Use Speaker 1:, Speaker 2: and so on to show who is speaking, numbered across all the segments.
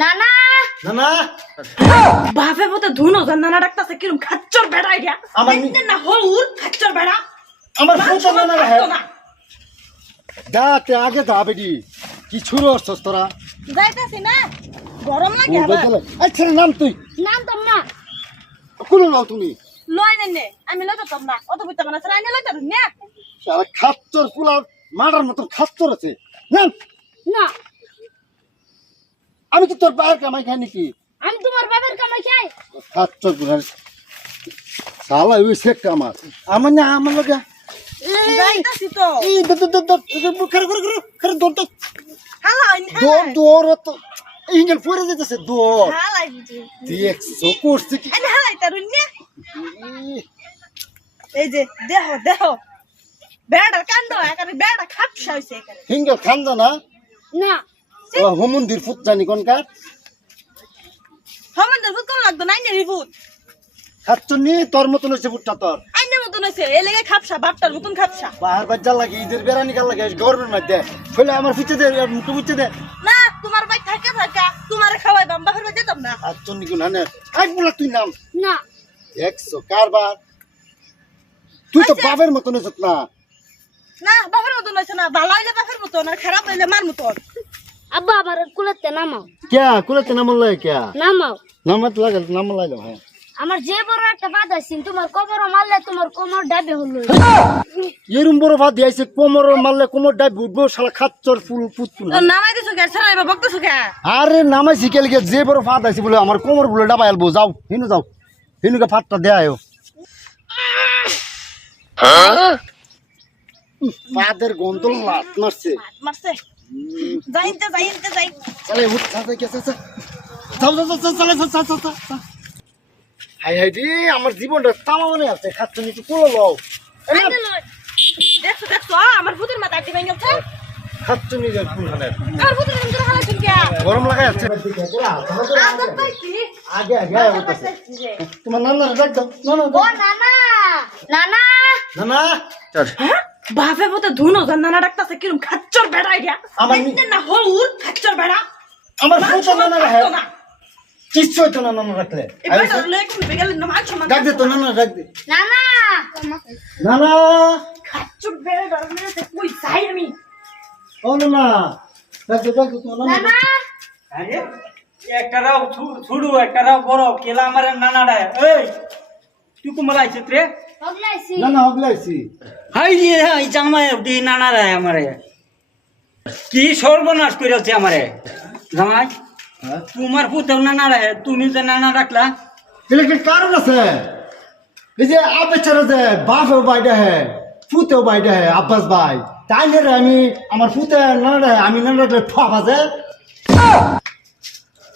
Speaker 1: নানা!
Speaker 2: না না
Speaker 3: বাপে মতো ধুনো নানা ডাকতাছে কিরম খাচ্চর বেড়া গিয়া
Speaker 2: আমার
Speaker 3: না হউর খাচ্চর বেড়া।
Speaker 2: আমার ফুটো না না রে
Speaker 3: থাকতো না।
Speaker 2: দা তে আগে দা বেডি কি ছুরো আসছস তোরা?
Speaker 3: যাইতাছি না গরম লাগে আবার।
Speaker 2: আচ্ছা নাম তুই।
Speaker 1: নাম তো না
Speaker 2: কোন নাও তুমি?
Speaker 3: লয় নে নে আমি লইতে তোম না। অত বুঝতে পারছ না আমি লইতে না।
Speaker 2: সারা খাচ্চর ফুলা মারার মতন খাচ্চর আছে। নাম।
Speaker 1: না।
Speaker 2: আমি তো তোর বাইরে কামাই খাই নাকি?
Speaker 1: আমি তোমার বাবার কামাই খাই।
Speaker 2: খাচ্চরগুলার সালা ওই শেখ আমার আমার না আমার লগা ইঞ্জিন যেতেছে দৌড়।
Speaker 3: বুঝি
Speaker 2: দেখছ করছে কি?
Speaker 3: এই যে দেহ দেহ বেড়ার কাণ্ড একারে বেড়া খাপসা হইছে একারে
Speaker 2: হিঙ্গল খান্দা না?
Speaker 1: না
Speaker 2: হোমন্দির ফুট জানি কোনকার
Speaker 3: হমন্দের কোন লাগতো? নাই নেরি ভূত
Speaker 2: খাচ্ছর নি তোর মতন হচ্ছে ফুটটা তোর।
Speaker 3: আইনের মতন হইছে। এ লেগে খাপসা বাপটার মতন খাপসা।
Speaker 2: বাহার বাজ্জা লাগে ঈদের বেড়া নিকাল লাগে গরমের মধ্যে। শৈলে আমার ফুচে দে মুখে ফুচে দে।
Speaker 3: না তোমার ভাই থাকে থাকা তোমার খাওয়াই বাম্বা ফেরবে যেতাম না।
Speaker 2: খাচ্ছর কোন হানে? আজ বলা তুই নাম।
Speaker 1: না।
Speaker 2: একশো কারবার। তুই তো
Speaker 3: আচ্ছা।
Speaker 2: মতন না।
Speaker 3: না বাপের মতন হইছে না ভালো হইলে বাপের মতন আর খারাপ হইলে মার মতন।
Speaker 1: আব্বা আমার কুলাতে নামাও।
Speaker 2: ক্যা? কুলাতে নাম লাগে ক্যা?
Speaker 1: নামাও।
Speaker 2: নামাত লাগে নাম লাগে হ্যাঁ
Speaker 1: আমার যে বড় একটা বাদ আছে তোমার কবর মারলে তোমার কোমর ডাবে হলো।
Speaker 2: এরম বড় ভাত দিয়েছে কোমর মারলে কোমর ডাই উঠবো শালা খাচ্চর ফুল পুতুল।
Speaker 3: নামাই দিছো কে? ছাড়া এবার বকতেছো কে?
Speaker 2: আরে নামাই শিখে লিখে যে বড় ফাত আছে বলে আমার কোমর বলে ডাবাই আলবো যাও হিনু যাও। হিনুকে ফাতটা দেয় ফাদের গন্ধ লাত মারছে।
Speaker 3: মারছে।
Speaker 2: হাই হাই রে আমার জীবনটা তামা মনে আছে। খাচ্ছে নিচে কোলো লও।
Speaker 3: দেখছ দেখছ আমার ভূতের মাথা একটি ভেঙে গেছে।
Speaker 2: খাচ্ছে নিচে ফুলখানের
Speaker 3: আমার ভূতের নাম ধরে হালা
Speaker 2: গরম লাগা যাচ্ছে আগে আগে আগে তোমার নানা ডাক দাও নানা
Speaker 1: নানা নানা
Speaker 2: নানা চল।
Speaker 3: বাপে মতো ধুনো জান নানা ডাকতাছে কিরম খাচ্চর বেড়া গিয়া
Speaker 2: আমার নি-
Speaker 3: দেখতে না হউর খাচ্চর বেড়া?
Speaker 2: আমার ফুটো নানা রে
Speaker 3: থাকতো না।
Speaker 2: কিচ্ছু হইতো না নানা রাখলে।
Speaker 3: লয়ে কোন বেগালে না সম্মান
Speaker 2: ডাক দে তো নানা ডাক দে।
Speaker 1: নানা!
Speaker 2: নানা!
Speaker 3: খাচ্চর বেড়া ডরনে কই যাই আমি।
Speaker 2: ও নানা! ডাক দে ডাক দে তো নানা।
Speaker 1: নানা!
Speaker 4: আরে একটা রাও ছুড়ু একটা রাও বড় কেলা আমার নানাডা এই তুই কুমার আইছিস রে?
Speaker 1: হগলাইছি
Speaker 2: নানা হগলাইছি
Speaker 4: হাই রে হাই জামাই দি আমারে। কি সর্বনাশ করেছে আমারে। জামাই
Speaker 2: হ্যাঁ?
Speaker 4: তোমার পুতেও নানাডা তুমি যে নানা
Speaker 2: কি কারণ আছে? এই যে আবেচারা যে বাপেও বাইডা হে ফুতেও বাইডা হে আব্বাস ভাই তাই না রে আমি আমার ফুতে নানা রে আমি নানা রে ঠা বাজে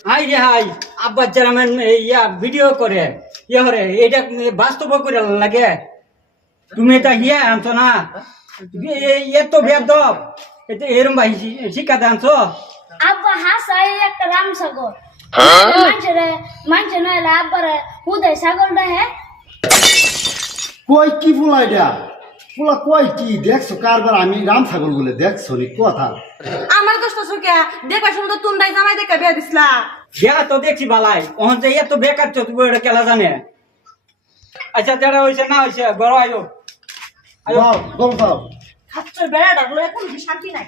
Speaker 4: হাই রে হাই আব্বা যারা ইয়া ভিডিও করে ইয়ে করে এটা বাস্তব করে লাগে। তুমি এটা ইয়ে আনছো না? এ- এত বেদ এটা এরম ভাই শিক্ষাতে আনছো?
Speaker 1: আব্বা হাসাই একটা রাম সাগর। মানুষের মানুষের নইলে আব্বার হুদাই ছাগলটা হে
Speaker 2: কই কি ফুলা এটা? ফুলা কই কি? দেখছ কারবার আমি রাম ছাগল বলে দেখছ নি কথা?
Speaker 3: আমার দোস্ত সুকে দেখবা সুন্দর তোমরাই জামাই দেখা বিয়া দিছলা।
Speaker 4: বেড়া তো দেখছি বালাই ওখান যে এত বেকার চো কেলা জানে? আচ্ছা যারা হয়েছে না হয়েছে গড় আয়ো।
Speaker 3: খাচ্চর বেড়া ডাকলো এখন শান্তি নাই।